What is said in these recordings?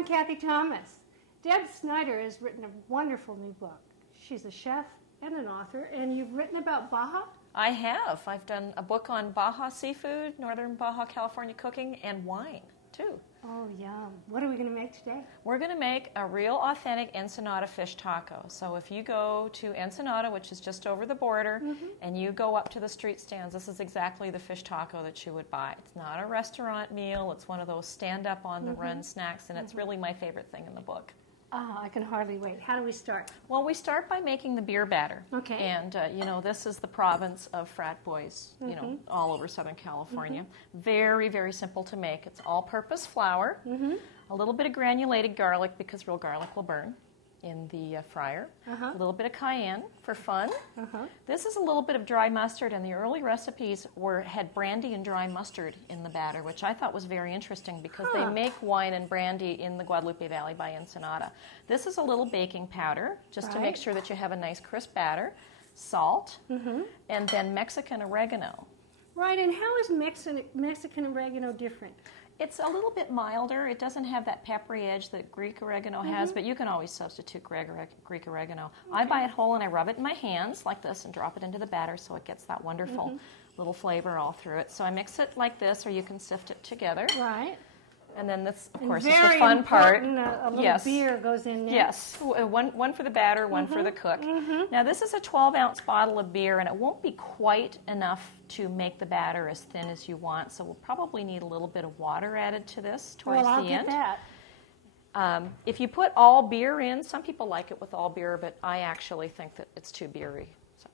I'm Cathy Thomas. Deb Schneider has written a wonderful new book. She's a chef and an author, and you've written about Baja? I have. I've done a book on Baja seafood, northern Baja California cooking, and wine, too. Oh, yum. What are we going to make today? We're going to make a real authentic Ensenada fish taco. So if you go to Ensenada, which is just over the border, and you go up to the street stands, this is exactly the fish taco that you would buy. It's not a restaurant meal. It's one of those stand-up-on-the-run snacks, and it's really my favorite thing in the book. I can hardly wait. How do we start? Well, we start by making the beer batter. Okay. And, you know, this is the province of frat boys, you know, all over Southern California. Very, very simple to make. It's all-purpose flour, a little bit of granulated garlic because real garlic will burn in the fryer, a little bit of cayenne for fun. This is a little bit of dry mustard, and the early recipes had brandy and dry mustard in the batter, which I thought was very interesting because they make wine and brandy in the Guadalupe Valley by Ensenada. This is a little baking powder, just to make sure that you have a nice crisp batter, salt, and then Mexican oregano. Right, and how is Mexican oregano different? It's a little bit milder. It doesn't have that peppery edge that Greek oregano has, but you can always substitute Greek oregano. I buy it whole and I rub it in my hands like this and drop it into the batter so it gets that wonderful little flavor all through it. So I mix it like this, or you can sift it together. Right. And then this, of course, is the fun part. A little beer goes in there. Yes, one for the batter, one for the cook. Now this is a 12-ounce bottle of beer, and it won't be quite enough to make the batter as thin as you want, so we'll probably need a little bit of water added to this towards the end. Get that. If you put all beer in, some people like it with all beer, but I actually think that it's too beery. So.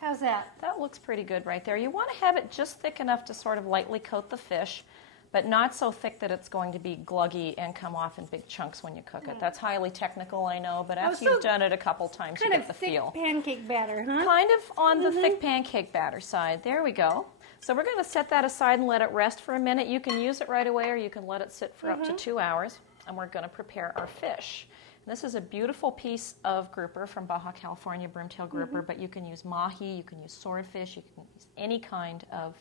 How's that? That looks pretty good right there. You want to have it just thick enough to sort of lightly coat the fish, but not so thick that it's going to be gluggy and come off in big chunks when you cook it. That's highly technical, I know, but after you've done it a couple times, you get the feel. Kind of thick pancake batter, huh? Kind of on the thick pancake batter side. There we go. So we're going to set that aside and let it rest for a minute. You can use it right away, or you can let it sit for up to 2 hours, and we're going to prepare our fish. And this is a beautiful piece of grouper from Baja California, broomtail grouper, but you can use mahi, you can use swordfish, you can use any kind of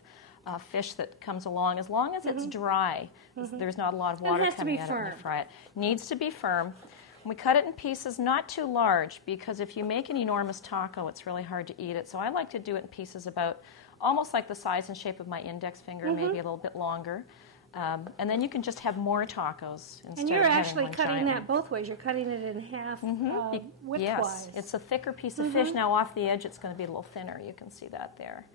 fish that comes along, as long as it's dry. There's not a lot of water coming out of it when you fry it. Needs to be firm. We cut it in pieces, not too large, because if you make an enormous taco, it's really hard to eat it. So I like to do it in pieces about almost like the size and shape of my index finger, maybe a little bit longer. And then you can just have more tacos instead of having one giant. And you're actually cutting that both ways. You're cutting it in half widthwise. Yes, it's a thicker piece of fish. Now off the edge, it's going to be a little thinner. You can see that there.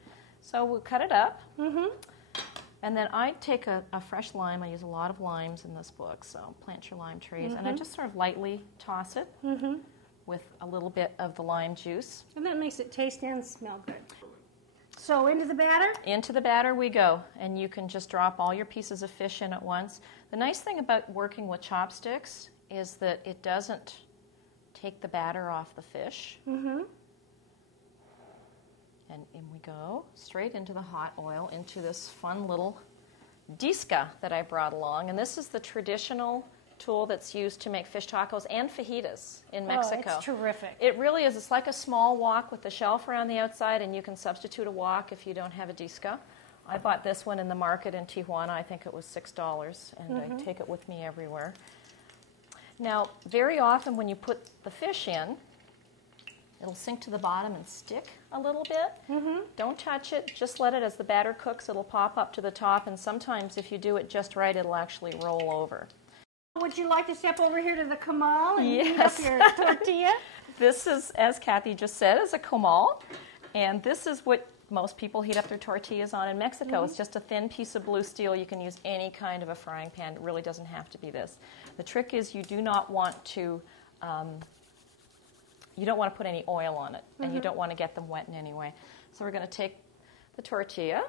So we'll cut it up, and then I take a fresh lime. I use a lot of limes in this book, so plant your lime trees. And I just sort of lightly toss it with a little bit of the lime juice. And that makes it taste and smell good. So into the batter? Into the batter we go, and you can just drop all your pieces of fish in at once. The nice thing about working with chopsticks is that it doesn't take the batter off the fish. And in we go, straight into the hot oil, into this fun little disca that I brought along. And this is the traditional tool that's used to make fish tacos and fajitas in Mexico. Oh, it's terrific. It really is. It's like a small wok with the shelf around the outside, and you can substitute a wok if you don't have a disca. I bought this one in the market in Tijuana. I think it was $6, and I take it with me everywhere. Now, very often when you put the fish in, it'll sink to the bottom and stick a little bit. Don't touch it. Just let it, as the batter cooks, it'll pop up to the top, and sometimes if you do it just right, it'll actually roll over. Would you like to step over here to the comal and heat up your tortilla? This is, as Cathy just said, is a comal, and this is what most people heat up their tortillas on in Mexico. It's just a thin piece of blue steel. You can use any kind of a frying pan. It really doesn't have to be this. The trick is you do not want to put any oil on it, and you don't want to get them wet in any way. So we're going to take the tortilla,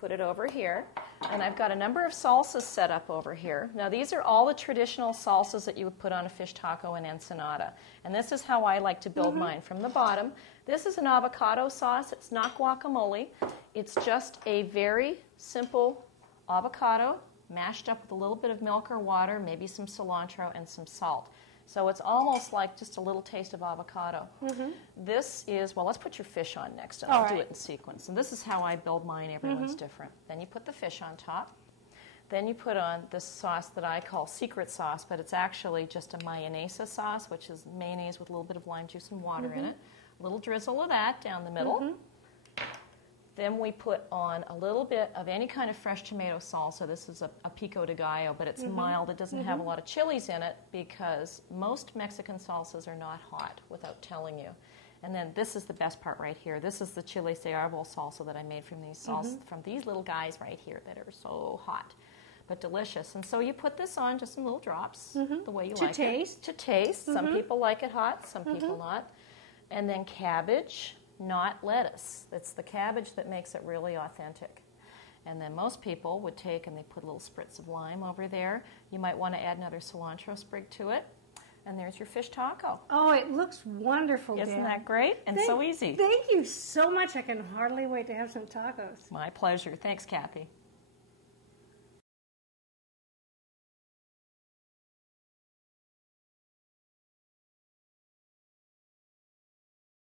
put it over here, and I've got a number of salsas set up over here. Now these are all the traditional salsas that you would put on a fish taco in Ensenada, and this is how I like to build mine from the bottom. This is an avocado sauce. It's not guacamole. It's just a very simple avocado mashed up with a little bit of milk or water, maybe some cilantro and some salt. So it's almost like just a little taste of avocado. This is, well, let's put your fish on next, and I'll do it in sequence. And this is how I build mine. Everyone's different. Then you put the fish on top. Then you put on this sauce that I call secret sauce, but it's actually just a mayonnaise sauce, which is mayonnaise with a little bit of lime juice and water in it. A little drizzle of that down the middle. Then we put on a little bit of any kind of fresh tomato salsa. This is a pico de gallo, but it's mild. It doesn't have a lot of chilies in it because most Mexican salsas are not hot, without telling you. And then this is the best part right here. This is the chile de árbol salsa that I made from these little guys right here that are so hot, but delicious. And so you put this on, just some little drops, the way you like it. To taste. Some people like it hot, some people not. And then cabbage, not lettuce. It's the cabbage that makes it really authentic. And then most people would take and they put a little spritz of lime over there. You might want to add another cilantro sprig to it. And there's your fish taco. Oh, it looks wonderful, Isn't that great? And so easy. Thank you so much. I can hardly wait to have some tacos. My pleasure. Thanks, Kathy.